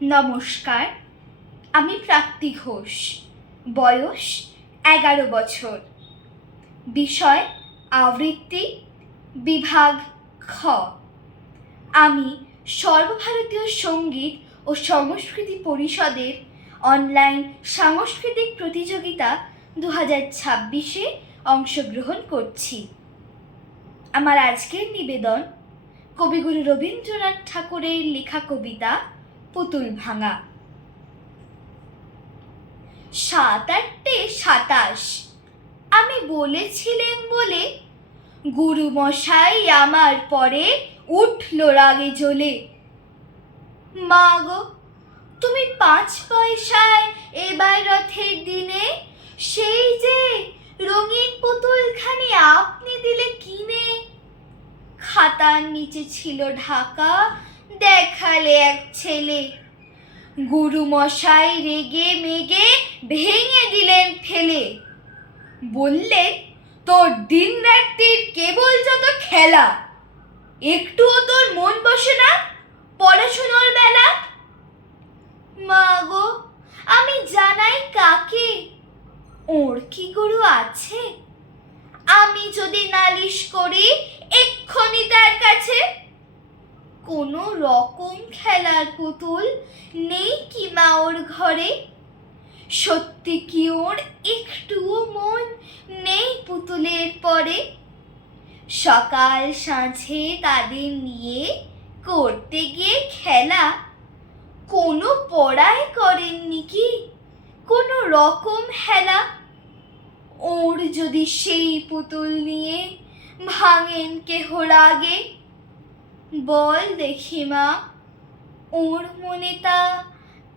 নমস্কার, আমি প্রাপ্তি ঘোষ। বয়স 11 বছর। বিষয় আবৃত্তি, বিভাগ খ। আমি সর্বভারতীয় সঙ্গীত ও সংস্কৃতি পরিষদের অনলাইন সাংস্কৃতিক প্রতিযোগিতা 2026-এ অংশগ্রহণ করছি। আমার আজকের নিবেদন কবিগুরু রবীন্দ্রনাথ ঠাকুরের লেখা কবিতা পুতুল ভাঙা। 7-8-27 আমি বলেছিলেম বলে গুরুমশাই আমার পরে উঠল রাগে জ্বলে। মা গো, তুমি 5 পয়সায় এবার রথের দিনে সেই যে রঙিন পুতুলখানি আপনি দিলে কিনে। খাতার নিচে ছিল ঢাকা, দেখালে এক ছেলে। গুরুমশাই রেগে মেগে ভেঙে দিলেন ফেলে। বললেন, তোর দিন রাত্রির কেবল যত খেলা, একটুও তোর মন বসে না পড়াশোনার বেলা। মা গো, আমি জানাই কাকে? ওর কি গরু আছে? আমি যদি নালিশ করি এক্ষুনি তার কাছে। কোনো রকম খেলার পুতুল নেই কি মা ওর ঘরে? সত্যি কি ওর একটুও মন নেই পুতুলের পরে? সকাল সাঁঝে তাদের নিয়ে করতে গিয়ে খেলা কোনো পড়াই করেননি কি কোনো রকম হেলা? ওর যদি সেই পুতুল নিয়ে ভাঙেন কেহ রাগে, বল দেখি মা, ওর মনে তা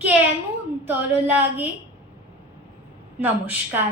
কেমন তর লাগে। নমস্কার।